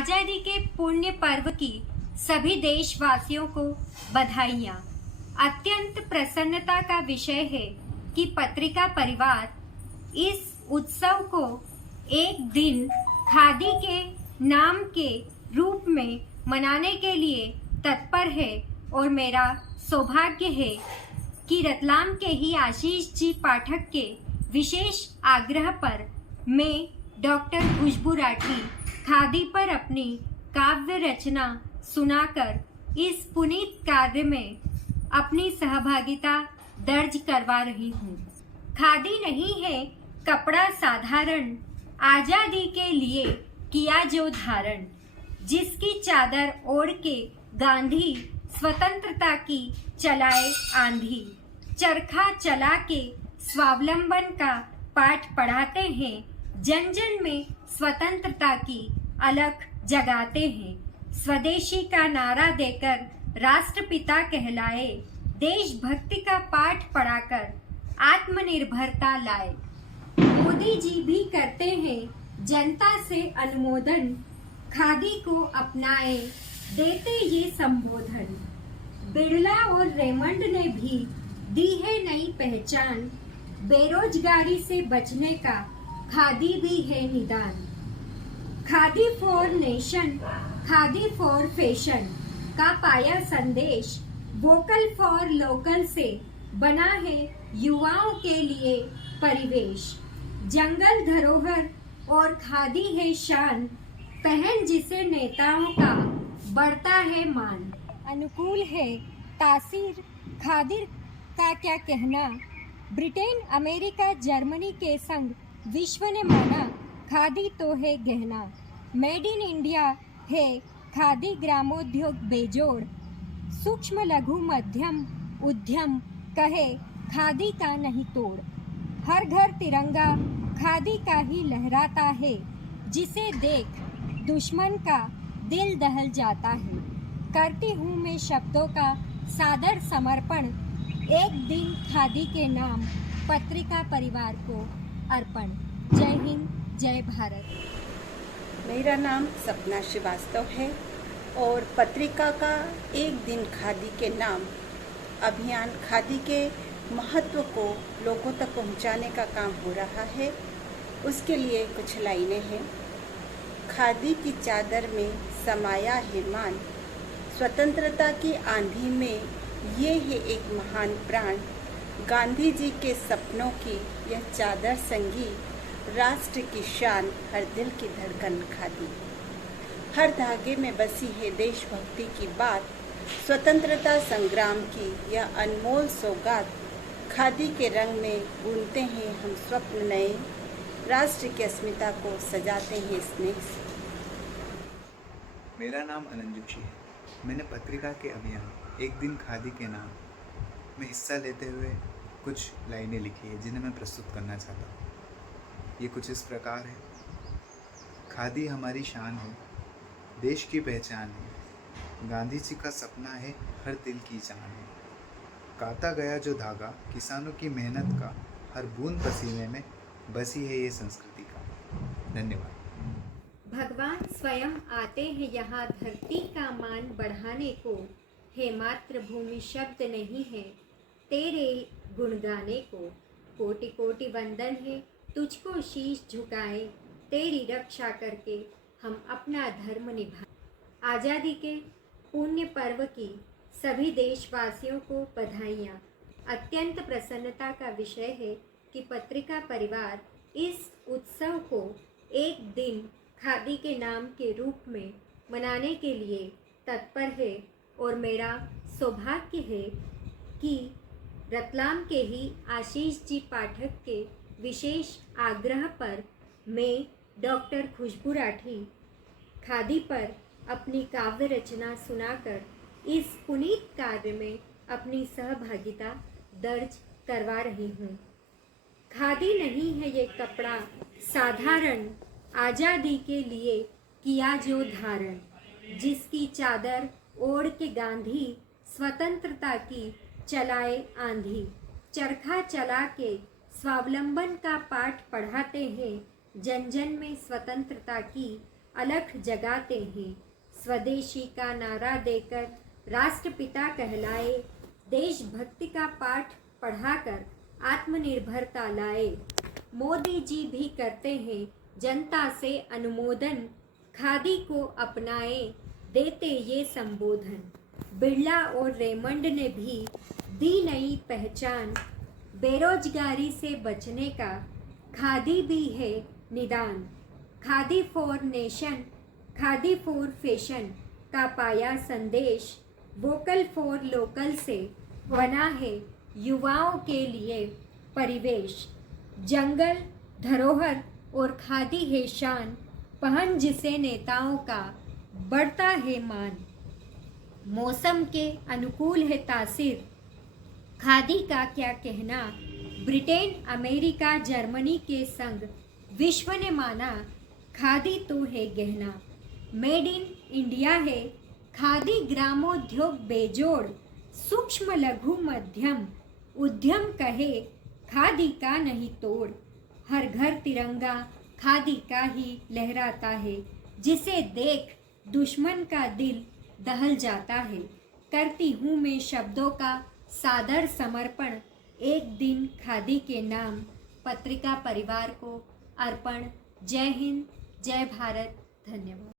आजादी के पुण्य पर्व की सभी देशवासियों को बधाइयाँ। अत्यंत प्रसन्नता का विषय है कि पत्रिका परिवार इस उत्सव को एक दिन खादी के नाम के रूप में मनाने के लिए तत्पर है और मेरा सौभाग्य है कि रतलाम के ही आशीष जी पाठक के विशेष आग्रह पर मैं डॉक्टर खुशबू राठी खादी पर अपनी काव्य रचना सुनाकर इस पुनीत कार्य में अपनी सहभागिता दर्ज करवा रही हूँ। खादी नहीं है कपड़ा साधारण, आजादी के लिए किया जो धारण, जिसकी चादर ओढ़ के गांधी स्वतंत्रता की चलाए आंधी, चरखा चला के स्वावलंबन का पाठ पढ़ाते हैं, जन जन में स्वतंत्रता की अलख जगाते हैं, स्वदेशी का नारा देकर राष्ट्रपिता कहलाए, देशभक्ति का पाठ पढ़ाकर आत्मनिर्भरता लाए। मोदी जी भी करते हैं जनता से अनुमोदन, खादी को अपनाए देते ये संबोधन। बिरला और रेमंड ने भी दी है नई पहचान, बेरोजगारी से बचने का खादी भी है निदान। Khadi for nation, khadi for fashion का पाया संदेश, वोकल फॉर लोकल से बना है युवाओं के लिए परिवेश। जंगल धरोहर और खादी है शान, पहन जिसे नेताओं का बढ़ता है मान। अनुकूल है तासीर खादी का क्या कहना, ब्रिटेन अमेरिका जर्मनी के संग विश्व ने माना, खादी तो है गहना। मेड इन इंडिया है खादी ग्रामोद्योग बेजोड़, सूक्ष्म लघु मध्यम उद्यम कहे खादी का नहीं तोड़। हर घर तिरंगा खादी का ही लहराता है, जिसे देख दुश्मन का दिल दहल जाता है। करती हूँ मैं शब्दों का सादर समर्पण, एक दिन खादी के नाम पत्रिका परिवार को अर्पण। जय हिंद, जय भारत। मेरा नाम सपना श्रीवास्तव है और पत्रिका का एक दिन खादी के नाम अभियान खादी के महत्व को लोगों तक पहुंचाने का काम हो रहा है। उसके लिए कुछ लाइनें हैं। खादी की चादर में समाया है मान, स्वतंत्रता की आंधी में ये है एक महान प्राण। गांधी जी के सपनों की यह चादर संगी, राष्ट्र की शान, हर दिल की धड़कन खादी। हर धागे में बसी है देशभक्ति की बात, स्वतंत्रता संग्राम की यह अनमोल सौगात। खादी के रंग में बुनते हैं हम स्वप्न नए, राष्ट्र की अस्मिता को सजाते हैं स्नेह से। मेरा नाम अनंत जोशी है। मैंने पत्रिका के अभियान एक दिन खादी के नाम में हिस्सा लेते हुए कुछ लाइनें लिखी है, जिन्हें मैं प्रस्तुत करना चाहता हूँ। ये कुछ इस प्रकार है। खादी हमारी शान है, देश की पहचान है, गांधी जी का सपना है, हर दिल की जान है। काता गया जो धागा किसानों की मेहनत का, हर बूंद पसीने में बसी है ये संस्कृति का। धन्यवाद। भगवान स्वयं आते हैं यहाँ धरती का मान बढ़ाने को, हे मातृभूमि शब्द नहीं है तेरे गुण गाने को। कोटि कोटि वंदन है तुझको शीश झुकाए, तेरी रक्षा करके हम अपना धर्म निभाएं। आज़ादी के पुण्य पर्व की सभी देशवासियों को बधाइयाँ। अत्यंत प्रसन्नता का विषय है कि पत्रिका परिवार इस उत्सव को एक दिन खादी के नाम के रूप में मनाने के लिए तत्पर है और मेरा सौभाग्य है कि रतलाम के ही आशीष जी पाठक के विशेष आग्रह पर मैं डॉक्टर खुशबू राठी खादी पर अपनी काव्य रचना सुनाकर इस पुनीत कार्य में अपनी सहभागिता दर्ज करवा रही हूँ। खादी नहीं है ये कपड़ा साधारण, आज़ादी के लिए किया जो धारण, जिसकी चादर ओढ़ के गांधी स्वतंत्रता की चलाए आंधी, चरखा चला के स्वावलंबन का पाठ पढ़ाते हैं, जन जन में स्वतंत्रता की अलख जगाते हैं। स्वदेशी का नारा देकर राष्ट्रपिता कहलाए, देशभक्ति का पाठ पढ़ाकर आत्मनिर्भरता लाए। मोदी जी भी करते हैं जनता से अनुमोदन, खादी को अपनाए देते ये संबोधन। बिरला और रेमंड ने भी दी नई पहचान, बेरोजगारी से बचने का खादी भी है निदान। Khadi for nation, khadi for fashion का पाया संदेश, वोकल फॉर लोकल से बना है युवाओं के लिए परिवेश। जंगल धरोहर और खादी है शान, पहन जिसे नेताओं का बढ़ता है मान। मौसम के अनुकूल है तासीर, खादी का क्या कहना। ब्रिटेन अमेरिका जर्मनी के संग विश्व ने माना, खादी तो है गहना। मेड इन इंडिया है खादी, ग्रामोद्योग बेजोड़। सूक्ष्म लघु मध्यम उद्यम कहे, खादी का नहीं तोड़। हर घर तिरंगा खादी का ही लहराता है, जिसे देख दुश्मन का दिल दहल जाता है। करती हूँ मैं शब्दों का सादर समर्पण, एक दिन खादी के नाम पत्रिका परिवार को अर्पण। जय हिंद, जय भारत, धन्यवाद।